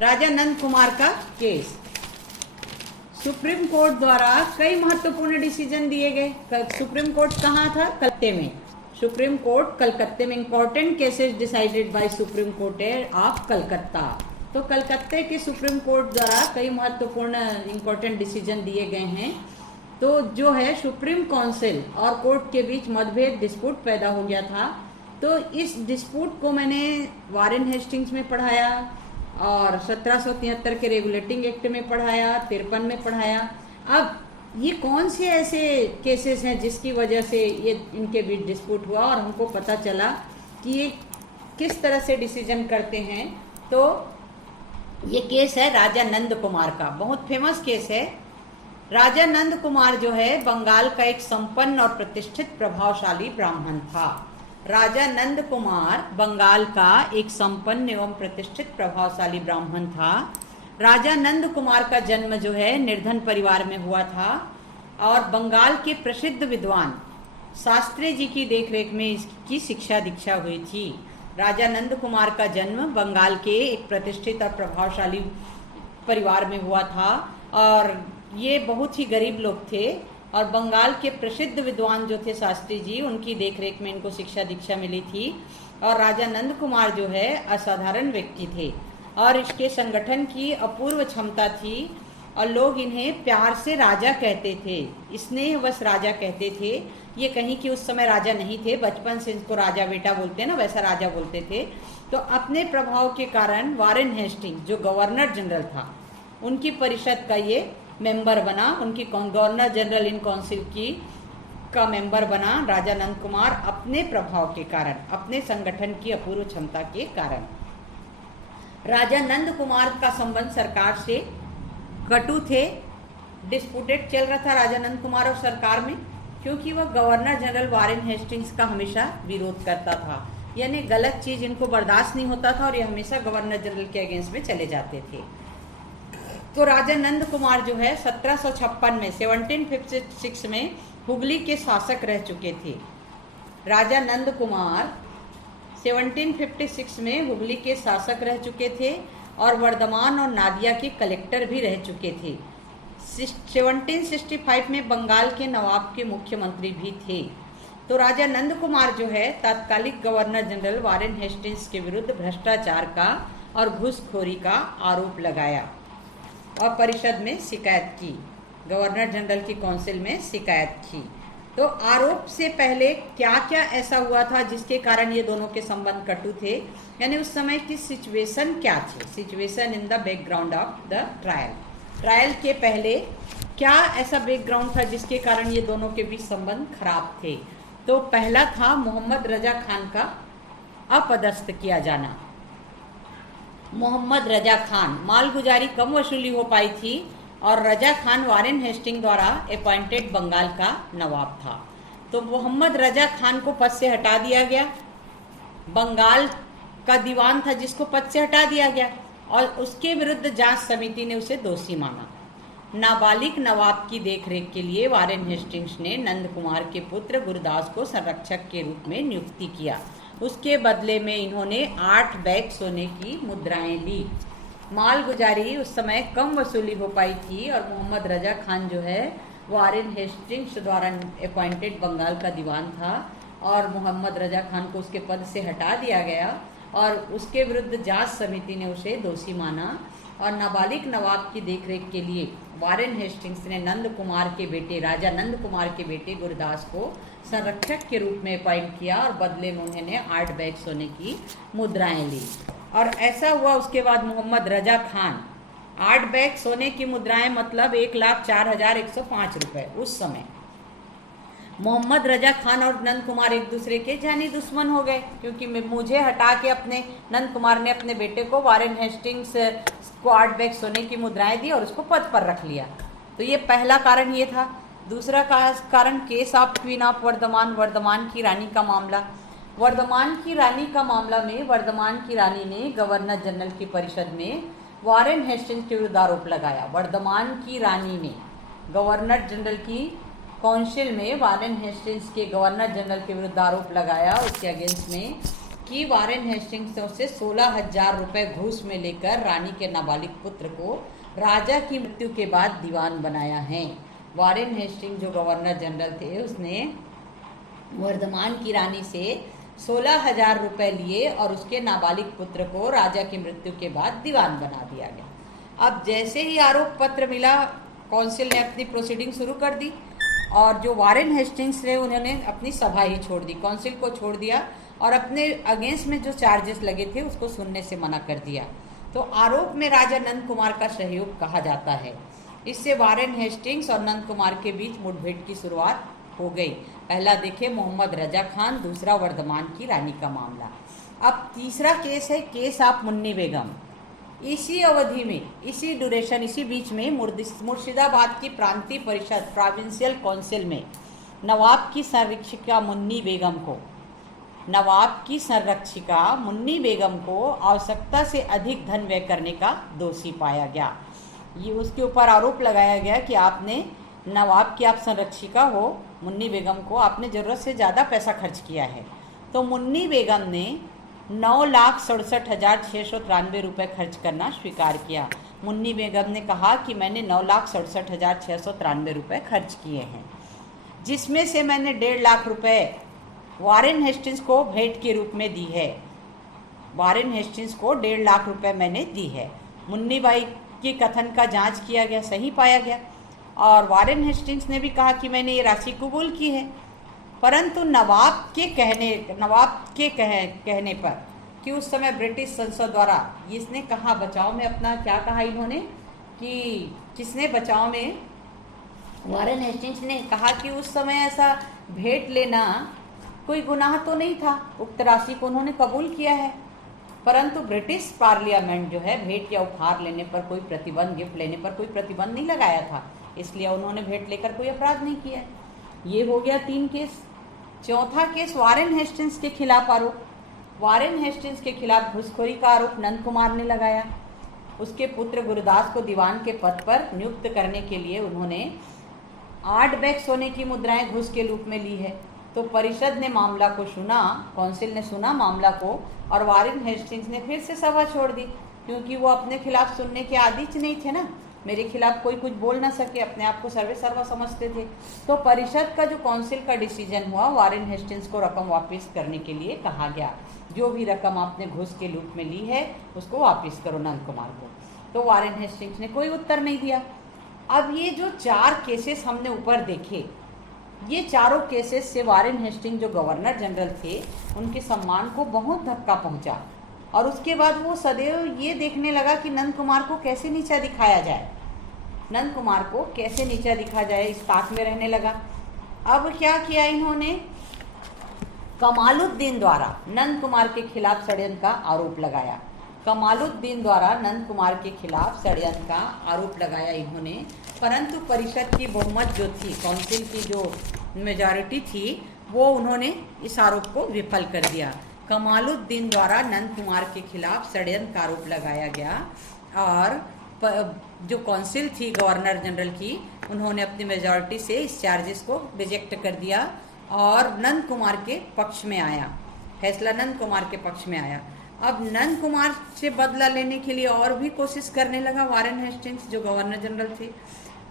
राजा नंद कुमार का case. Supreme court द्वारा कई महत्वपूर्ण डिसीजन दिए गए। सुप्रीम कोर्ट कहाँ था? कलकत्ते में। सुप्रीम कोर्ट कलकत्ते में। Important cases decided by supreme court of Calcutta. तो कलकत्ते के सुप्रीम कोर्ट द्वारा कई महत्वपूर्ण इंपॉर्टेंट डिसीजन दिए गए हैं। तो जो है सुप्रीम काउंसिल और कोर्ट के बीच मतभेद, डिस्प्यूट पैदा हो गया था। तो इस डिस्प्यूट को मैंने वारेन हेस्टिंग्स में पढ़ाया और 1773 के रेगुलेटिंग एक्ट में पढ़ाया, 53 में पढ़ाया। अब ये कौन से ऐसे केसेस हैं जिसकी वजह से ये इनके बीच डिस्प्यूट हुआ और हमको पता चला कि ये किस तरह से डिसीजन करते हैं। तो ये केस है राजा नंद कुमार का, बहुत फेमस केस है। राजा नंद कुमार जो है बंगाल का एक संपन्न और प्रतिष्ठित प्रभावशाली ब्राह्मण था। राजा नंद कुमार बंगाल का एक संपन्न एवं प्रतिष्ठित प्रभावशाली ब्राह्मण था। राजा नंद कुमार का जन्म जो है निर्धन परिवार में हुआ था और बंगाल के प्रसिद्ध विद्वान शास्त्री जी की देखरेख में इसकी शिक्षा दीक्षा हुई थी। राजा नंद कुमार का जन्म बंगाल के एक प्रतिष्ठित और प्रभावशाली परिवार में हुआ था और ये बहुत ही गरीब लोग थे और बंगाल के प्रसिद्ध विद्वान जो थे शास्त्री जी, उनकी देखरेख में इनको शिक्षा दीक्षा मिली थी। और राजा नंद कुमार जो है असाधारण व्यक्ति थे और इसके संगठन की अपूर्व क्षमता थी और लोग इन्हें प्यार से राजा कहते थे, स्नेहवश राजा कहते थे। ये कहीं कि उस समय राजा नहीं थे, बचपन से इनको राजा बेटा बोलते हैं ना, वैसा राजा बोलते थे। तो अपने प्रभाव के कारण वारेन हेस्टिंग्स जो गवर्नर जनरल था, उनकी परिषद का ये मेंबर बना, उनकी गवर्नर जनरल इन काउंसिल की का मेंबर बना राजा नंद कुमार अपने प्रभाव के कारण, अपने संगठन की अपूर्व क्षमता के कारण। राजा नंद कुमार का संबंध सरकार से कटु थे, डिस्प्यूटेड चल रहा था राजा नंद कुमार और सरकार में, क्योंकि वह गवर्नर जनरल वारेन हेस्टिंग्स का हमेशा विरोध करता था। यानी गलत चीज इनको बर्दाश्त नहीं होता था और ये हमेशा गवर्नर जनरल के अगेंस्ट में चले जाते थे। तो राजा नंद कुमार जो है 1756 में 1756 में हुगली के शासक रह चुके थे। राजा नंद कुमार 1756 में हुगली के शासक रह चुके थे और वर्धमान और नादिया के कलेक्टर भी रह चुके थे। 1765 में बंगाल के नवाब के मुख्यमंत्री भी थे। तो राजा नंद कुमार जो है तात्कालिक गवर्नर जनरल वारेन हेस्टिंग्स के विरुद्ध भ्रष्टाचार का और घूसखोरी का आरोप लगाया और परिषद में शिकायत की, गवर्नर जनरल की काउंसिल में शिकायत की। तो आरोप से पहले क्या क्या ऐसा हुआ था जिसके कारण ये दोनों के संबंध कटु थे, यानी उस समय की सिचुएशन क्या थी, situation in the background of the trial. Trial के पहले क्या ऐसा बैकग्राउंड था जिसके कारण ये दोनों के बीच संबंध खराब थे। तो पहला था मोहम्मद रजा खान का अपदस्थ किया जाना। मोहम्मद रजा खान, मालगुजारी कम वसूली हो पाई थी और रजा खान वारेन हेस्टिंग द्वारा अपॉइंटेड बंगाल का नवाब था। तो मोहम्मद रजा खान को पद से हटा दिया गया, बंगाल का दीवान था जिसको पद से हटा दिया गया और उसके विरुद्ध जांच समिति ने उसे दोषी माना। नाबालिग नवाब की देखरेख के लिए वारेन हेस्टिंग्स ने नंद कुमार के पुत्र गुरदास को संरक्षक के रूप में नियुक्ति किया। उसके बदले में इन्होंने 8 बैग सोने की मुद्राएं ली। मालगुजारी उस समय कम वसूली हो पाई थी और मोहम्मद रजा खान जो है वारेन हेस्टिंग्स द्वारा अपॉइंटेड बंगाल का दीवान था और मोहम्मद रजा खान को उसके पद से हटा दिया गया और उसके विरुद्ध जांच समिति ने उसे दोषी माना और नाबालिग नवाब की देखरेख के लिए वारेन हेस्टिंग्स ने नंद कुमार के बेटे, राजा नंद कुमार के बेटे गुरदास को संरक्षक के रूप में अपॉइंट किया और बदले में उन्होंने 8 बैग सोने की मुद्राएं ली। और ऐसा हुआ उसके बाद मोहम्मद रजा खान 8 बैग सोने की मुद्राएं मतलब 1,04,105 रुपये उस समय। मोहम्मद रजा खान और नंद कुमार एक दूसरे के जानी दुश्मन हो गए, क्योंकि मुझे हटा के अपने नंद कुमार ने अपने बेटे को वारेन हेस्टिंग्स को 8 बैग सोने की मुद्राएं दी और उसको पद पर रख लिया। तो ये पहला कारण ये था। दूसरा कारण case of queen of Vardhaman, Vardhaman की रानी का मामला। वर्धमान की रानी का मामला में वर्धमान की रानी ने गवर्नर जनरल की परिषद में वारेन हेस्टिंग्स के विरुद्ध आरोप लगाया। वर्धमान की रानी ने गवर्नर जनरल की काउंसिल में वारेन हेस्टिंग्स के गवर्नर जनरल के विरुद्ध आरोप लगाया उसके अगेंस्ट में कि वारेन हेस्टिंग्स से 16,000 रुपये घूस में लेकर रानी के नाबालिग पुत्र को राजा की मृत्यु के बाद दीवान बनाया है। वारेन हेस्टिंग्स जो गवर्नर जनरल थे उसने वर्धमान की रानी से 16,000 रुपये लिए और उसके नाबालिग पुत्र को राजा की मृत्यु के बाद दीवान बना दिया गया। अब जैसे ही आरोप पत्र मिला, काउंसिल ने अपनी प्रोसीडिंग शुरू कर दी और जो वारेन हेस्टिंग्स थे उन्होंने अपनी सभा ही छोड़ दी, काउंसिल को छोड़ दिया और अपने अगेंस्ट में जो चार्जेस लगे थे उसको सुनने से मना कर दिया। तो आरोप में राजा नंद कुमार का सहयोग कहा जाता है। इससे वारेन हेस्टिंग्स और नंद कुमार के बीच मुठभेड़ की शुरुआत हो गई। पहला देखे मोहम्मद रजा खान, दूसरा वर्धमान की रानी का मामला। अब तीसरा केस है केस ऑफ मुन्नी बेगम। इसी अवधि में, इसी ड्यूरेशन, इसी बीच में मुर्शिदाबाद की प्रांतीय परिषद प्रोविंशियल काउंसिल में नवाब की संरक्षिका मुन्नी बेगम को आवश्यकता से अधिक धन व्यय करने का दोषी पाया गया। ये उसके ऊपर आरोप लगाया गया कि आपने नवाब की आप संरक्षिका हो, मुन्नी बेगम को आपने ज़रूरत से ज़्यादा पैसा खर्च किया है। तो मुन्नी बेगम ने 9,67,693 रुपये खर्च करना स्वीकार किया। मुन्नी बेगम ने कहा कि मैंने 9,67,693 रुपये खर्च किए हैं, जिसमें से मैंने 1.5 लाख रुपये वारेन हेस्टिंग्स को भेंट के रूप में दी है। वारेन हेस्टिंग्स को 1.5 लाख रुपये मैंने दी है। मुन्नी बाई के कथन का जांच किया गया, सही पाया गया और वारेन हेस्टिंग्स ने भी कहा कि मैंने ये राशि कबूल की है। परंतु नवाब के कहने पर कि उस समय ब्रिटिश संसद द्वारा इसने कहा बचाव में अपना क्या कहा इन्होंने कि किसने बचाव में, वारेन हेस्टिंग्स ने कहा कि उस समय ऐसा भेंट लेना कोई गुनाह तो नहीं था, उक्त राशि को उन्होंने कबूल किया है। परंतु ब्रिटिश पार्लियामेंट जो है भेंट या उपहार लेने पर कोई प्रतिबंध, गिफ्ट लेने पर कोई प्रतिबंध नहीं लगाया था, इसलिए उन्होंने भेंट लेकर कोई अपराध नहीं किया। ये हो गया 3 केस। चौथा केस वारेन हेस्टिंग्स के खिलाफ आरोप। वारेन हेस्टिंग्स के खिलाफ घूसखोरी का आरोप नंद कुमार ने लगाया। उसके पुत्र गुरुदास को दीवान के पद पर नियुक्त करने के लिए उन्होंने 8 बैग सोने की मुद्राएं घूस के रूप में ली है। तो परिषद ने मामला को सुना, काउंसिल ने सुना मामला को और वारेन हेस्टिंग्स ने फिर से सभा छोड़ दी, क्योंकि वो अपने खिलाफ सुनने के आदि नहीं थे ना, मेरे खिलाफ कोई कुछ बोल ना सके, अपने आप को सर्वे सर्वा समझते थे। तो परिषद का जो काउंसिल का डिसीजन हुआ, वारेन हेस्टिंग्स को रकम वापस करने के लिए कहा गया। जो भी रकम आपने घूस के रूप में ली है उसको वापस करो नंद कुमार को। तो वारेन हेस्टिंग्स ने कोई उत्तर नहीं दिया। अब ये जो 4 केसेस हमने ऊपर देखे, ये चारों केसेस से वारेन हेस्टिंग्स जो गवर्नर जनरल थे उनके सम्मान को बहुत धक्का पहुंचा और उसके बाद वो सदैव ये देखने लगा कि नंद कुमार को कैसे नीचा दिखाया जाए, नंद कुमार को कैसे नीचा दिखा जाए, इस ताक में रहने लगा। अब क्या किया इन्होंने, कमालुद्दीन द्वारा नंद कुमार के खिलाफ षड्यंत्र का आरोप लगाया। कमालुद्दीन द्वारा नंद कुमार के खिलाफ षड्यंत्र का आरोप लगाया इन्होंने, परंतु परिषद की बहुमत जो थी, काउंसिल की जो मेजॉरिटी थी, वो उन्होंने इस आरोप को विफल कर दिया। कमालुद्दीन द्वारा नंद कुमार के खिलाफ षड्यंत्र का आरोप लगाया गया और जो काउंसिल थी गवर्नर जनरल की, उन्होंने अपनी मेजॉरिटी से इस चार्जेस को रिजेक्ट कर दिया और नंद कुमार के पक्ष में आया, फैसला नंद कुमार के पक्ष में आया। अब नंद कुमार से बदला लेने के लिए और भी कोशिश करने लगा वारेन हेस्टिंग्स जो गवर्नर जनरल थे।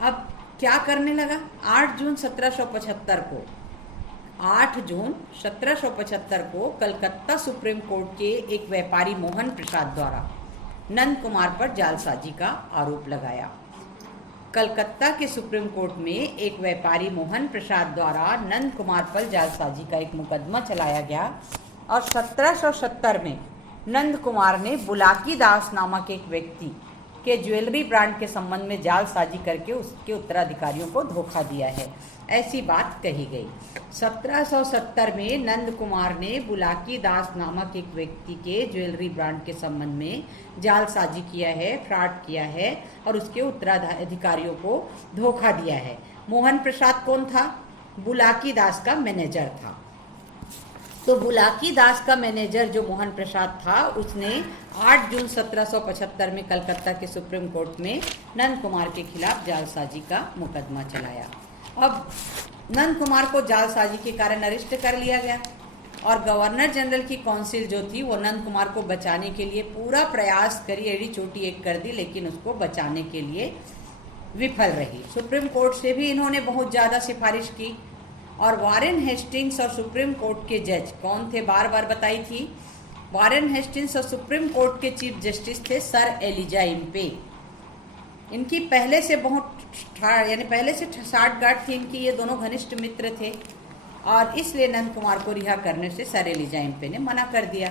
अब क्या करने लगा, 8 जून 1775 को कलकत्ता सुप्रीम कोर्ट के एक व्यापारी मोहन प्रसाद द्वारा नंद कुमार पर जालसाजी का आरोप लगाया। कलकत्ता के सुप्रीम कोर्ट में एक व्यापारी मोहन प्रसाद द्वारा नंद कुमार पर जालसाजी का एक मुकदमा चलाया गया और 1770 में नंद कुमार ने बुलाकी दास नामक एक व्यक्ति के ज्वेलरी ब्रांड के संबंध में जालसाजी करके उसके उत्तराधिकारियों को धोखा दिया है, ऐसी बात कही गई। 1770 में नंद कुमार ने बुलाकी दास नामक एक व्यक्ति के ज्वेलरी ब्रांड के संबंध में जालसाजी किया है, फ्रॉड किया है और उसके उत्तराधिकारियों को धोखा दिया है। मोहन प्रसाद कौन था, बुलाकी दास का मैनेजर था। तो बुलाकी दास का मैनेजर जो मोहन प्रसाद था, उसने 8 जून 1775 में कलकत्ता के सुप्रीम कोर्ट में नंद कुमार के खिलाफ जालसाजी का मुकदमा चलाया। अब नंद कुमार को जालसाजी के कारण अरेस्ट कर लिया गया। और गवर्नर जनरल की काउंसिल जो थी वो नंद कुमार को बचाने के लिए पूरा प्रयास करी, एड़ी चोटी एक कर दी, लेकिन उसको बचाने के लिए विफल रही। सुप्रीम कोर्ट से भी इन्होंने बहुत ज़्यादा सिफारिश की और वारेन हेस्टिंग्स और सुप्रीम कोर्ट के जज कौन थे, बार बार बताई थी। वारेन हेस्टिंग्स और सुप्रीम कोर्ट के चीफ जस्टिस थे सर एलिजा इम्पे। इनकी पहले से पहले से साठगांठ थी इनकी, ये दोनों घनिष्ठ मित्र थे और इसलिए नंद कुमार को रिहा करने से सर एलिजा इम्पे ने मना कर दिया,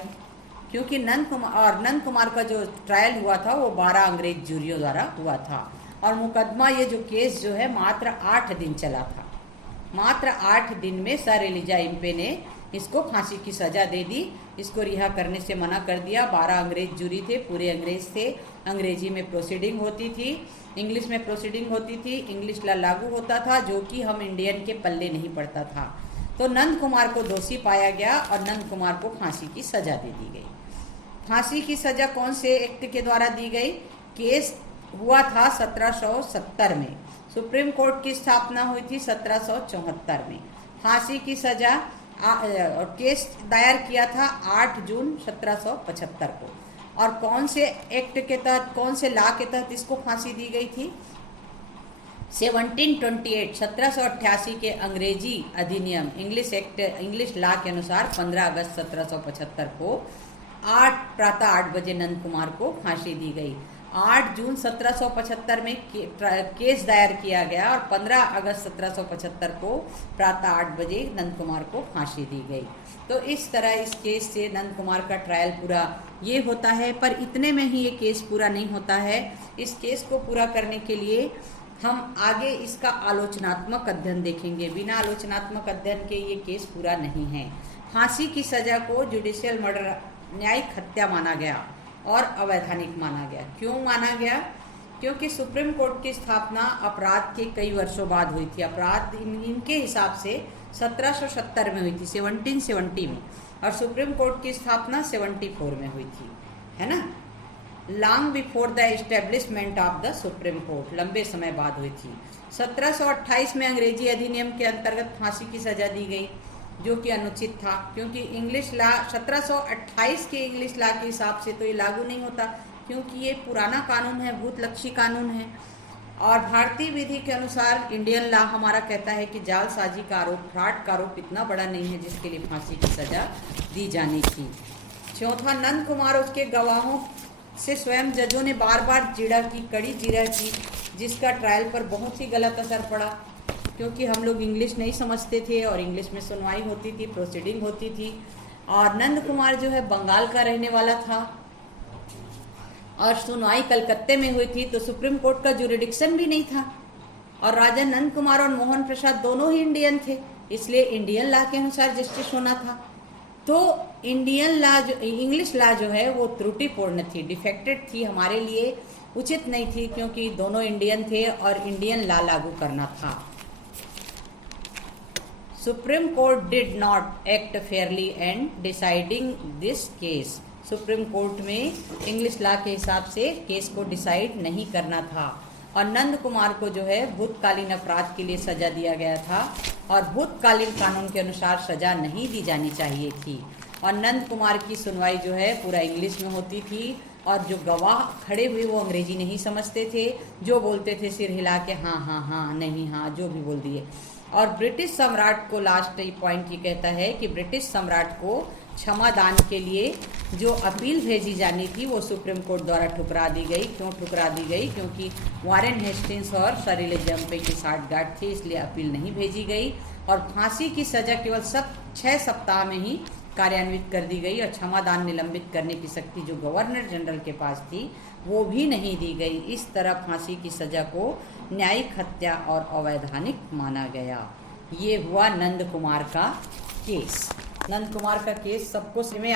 क्योंकि नंद कुमार का जो ट्रायल हुआ था वो 12 अंग्रेज जूरियों द्वारा हुआ था और मुकदमा, ये जो केस जो है मात्र 8 दिन चला था। मात्र 8 दिन में सर एलिजा इम्पे ने इसको फांसी की सजा दे दी, इसको रिहा करने से मना कर दिया। 12 अंग्रेज जूरी थे, पूरे अंग्रेज थे। अंग्रेजी में प्रोसीडिंग होती थी, इंग्लिश में प्रोसीडिंग होती थी, इंग्लिश ला लागू होता था, जो कि हम इंडियन के पल्ले नहीं पड़ता था। तो नंद कुमार को दोषी पाया गया और नंद कुमार को फांसी की सजा दे दी गई। फांसी की सजा कौन से एक्ट के द्वारा दी गई? केस हुआ था 1770 में, सुप्रीम कोर्ट की स्थापना हुई थी 1774 में। फांसी की सजा और केस दायर किया था 8 जून 1775 को। और कौन से एक्ट के तहत, कौन से लॉ के तहत इसको फांसी दी गई थी? 1788 के अंग्रेजी अधिनियम इंग्लिश एक्ट, इंग्लिश लॉ के अनुसार 15 अगस्त 1775 को 8 बजे नंद कुमार को फांसी दी गई। 8 जून 1775 में केस दायर किया गया और 15 अगस्त 1775 को प्रातः 8 बजे नंद कुमार को फांसी दी गई। तो इस तरह इस केस से नंद कुमार का ट्रायल पूरा ये होता है, पर इतने में ही ये केस पूरा नहीं होता है। इस केस को पूरा करने के लिए हम आगे इसका आलोचनात्मक अध्ययन देखेंगे। बिना आलोचनात्मक अध्ययन के ये केस पूरा नहीं है। फांसी की सजा को जुडिशियल मर्डर, न्यायिक हत्या माना गया और अवैधानिक माना गया। क्यों माना गया? क्योंकि सुप्रीम कोर्ट की स्थापना अपराध के कई वर्षों बाद हुई थी। अपराध इनके हिसाब से 1770 में हुई थी, 1770 में, और सुप्रीम कोर्ट की स्थापना 74 में हुई थी, है ना। Long before the establishment of the supreme court, लंबे समय बाद हुई थी। 1728 में अंग्रेजी अधिनियम के अंतर्गत फांसी की सजा दी गई, जो कि अनुचित था, क्योंकि इंग्लिश लॉ 1728 के इंग्लिश लॉ के हिसाब से तो ये लागू नहीं होता, क्योंकि ये पुराना कानून है, भूतलक्षी कानून है। और भारतीय विधि के अनुसार इंडियन लॉ हमारा कहता है कि जालसाजी का आरोप, फ्रॉड का आरोप इतना बड़ा नहीं है जिसके लिए फांसी की सजा दी जानी थी। चौथा, नंद कुमार उसके गवाहों से स्वयं जजों ने बार बार कड़ी जीरा की, जिसका ट्रायल पर बहुत ही गलत असर पड़ा, क्योंकि हम लोग इंग्लिश नहीं समझते थे और इंग्लिश में सुनवाई होती थी, प्रोसीडिंग होती थी। और नंद कुमार जो है बंगाल का रहने वाला था और सुनवाई कलकत्ते में हुई थी, तो सुप्रीम कोर्ट का जुरिडिक्शन भी नहीं था। और राजा नंद कुमार और मोहन प्रसाद दोनों ही इंडियन थे, इसलिए इंडियन लॉ के अनुसार जस्टिस होना था। तो इंडियन लॉ जो, इंग्लिश लॉ जो है वो त्रुटिपूर्ण थी, डिफेक्टेड थी, हमारे लिए उचित नहीं थी, क्योंकि दोनों इंडियन थे और इंडियन लॉ लागू करना था। Supreme court did not act Fairlie and deciding this case. Supreme court में इंग्लिश लॉ के हिसाब से केस को डिसाइड नहीं करना था और नंद कुमार को जो है भूतकालीन अपराध के लिए सजा दिया गया था और भूतकालीन कानून के अनुसार सजा नहीं दी जानी चाहिए थी। और नंद कुमार की सुनवाई जो है पूरा इंग्लिश में होती थी और जो गवाह खड़े हुए वो अंग्रेजी नहीं समझते थे, जो बोलते थे सिर हिला के हाँ हाँ हाँ, नहीं हाँ, जो भी बोल दिए। और ब्रिटिश सम्राट को, लास्ट पॉइंट ये कहता है कि ब्रिटिश सम्राट को क्षमा दान के लिए जो अपील भेजी जानी थी वो सुप्रीम कोर्ट द्वारा ठुकरा दी गई। क्यों ठुकरा दी गई? क्योंकि वारेन हेस्टिंग्स और सर एलिजा इम्पे की साठगांठ थी, इसलिए अपील नहीं भेजी गई और फांसी की सजा केवल 6 सप्ताह में ही कार्यान्वित कर दी गई और क्षमादान निलंबित करने की शक्ति जो गवर्नर जनरल के पास थी वो भी नहीं दी गई। इस तरह फांसी की सजा को न्यायिक हत्या और अवैधानिक माना गया। ये हुआ नंद कुमार का केस। नंद कुमार का केस सबको समझ में